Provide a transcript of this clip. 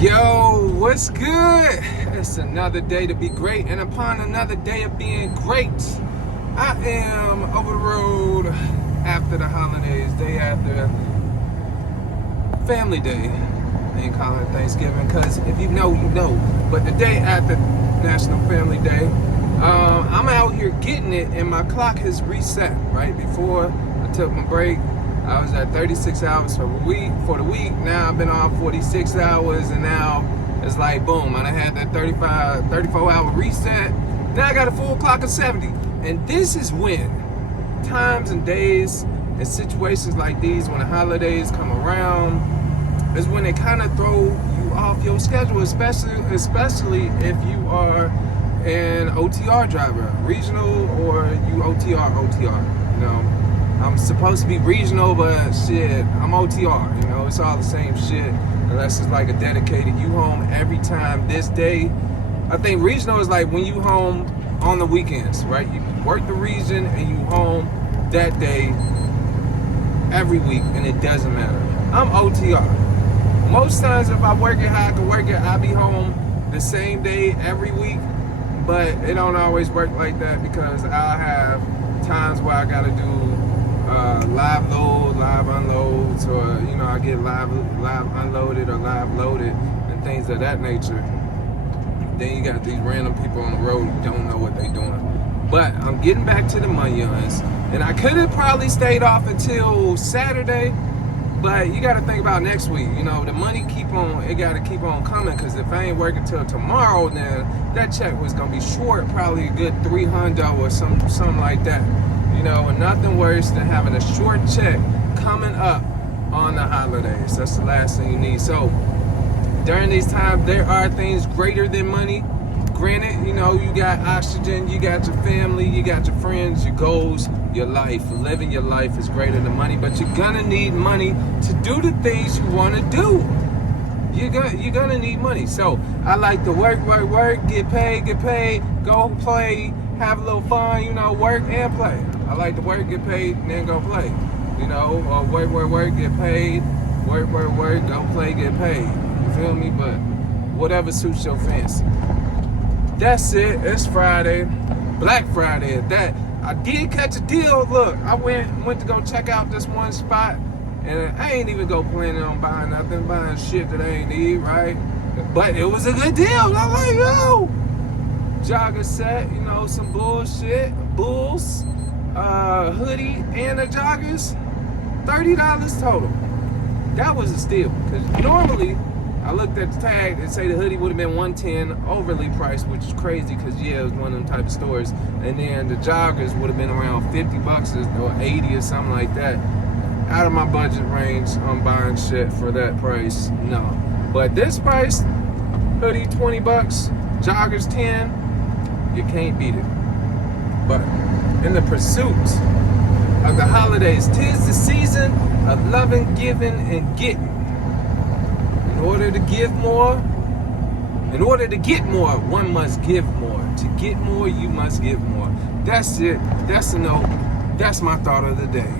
Yo, what's good? It's another day to be great, and upon another day of being great, I am over the road after the holidays, day after Family Day. I ain't calling it Thanksgiving, because if you know, you know. But the day after National Family Day, I'm out here getting it, and my clock has reset. Right before I took my break, I was at 36 hours for the week. Now I've been on 46 hours, and now it's like boom, I done had that 34 hour reset. Now I got a full clock of 70. And this is when times and days and situations like these, when the holidays come around, is when they kind of throw you off your schedule, especially if you are an OTR driver, regional, or you OTR, you know. I'm supposed to be regional, but shit, I'm OTR, you know, it's all the same shit, unless it's like a dedicated you home every time this day. I think regional is like when you home on the weekends, right? You work the region and you home that day every week, and it doesn't matter. I'm OTR. Most times if I work it how I can work it, I'll be home the same day every week, but it don't always work like that, because I'll have times where I gotta do live load, live unloads, or you know, I get live unloaded or live loaded and things of that nature. Then you got these random people on the road who don't know what they're doing. But I'm getting back to the Munions, and I could have probably stayed off until Saturday, but you got to think about next week. You know, the money it got to keep on coming, because if I ain't working till tomorrow, then that check was gonna be short, probably a good $300 or something like that. You know, and nothing worse than having a short check coming up on the holidays. That's the last thing you need. So during these times, there are things greater than money. Granted, you know, you got oxygen, you got your family, you got your friends, your goals, your life. Living your life is greater than money, but you're gonna need money to do the things you wanna do. You're gonna need money. So I like to work, get paid, go play, have a little fun, you know, work and play. I like to work, get paid, and then go play. You know, or work, get paid, work, go play, get paid. You feel me? But whatever suits your fancy. That's it. It's Friday, Black Friday at that. I did catch a deal. Look, I went to go check out this one spot, and I ain't even go planning on buying nothing, buying shit that I ain't need, right? But it was a good deal. I'm like, yo, jogger set, you know, some bullshit, bulls, hoodie, and the joggers, $30 total. That was a steal, because normally I looked at the tag and say the hoodie would have been $110, overly priced, which is crazy, because yeah, it was one of them type of stores. And then the joggers would have been around $50 or 80 or something like that. Out of my budget range, I'm buying shit for that price. No, but this price, hoodie $20, joggers 10. You can't beat it. But in the pursuit of the holidays, 'tis the season of loving, giving, and getting. In order to get more, one must give more. To get more, you must give more. That's it. That's a note. That's my thought of the day.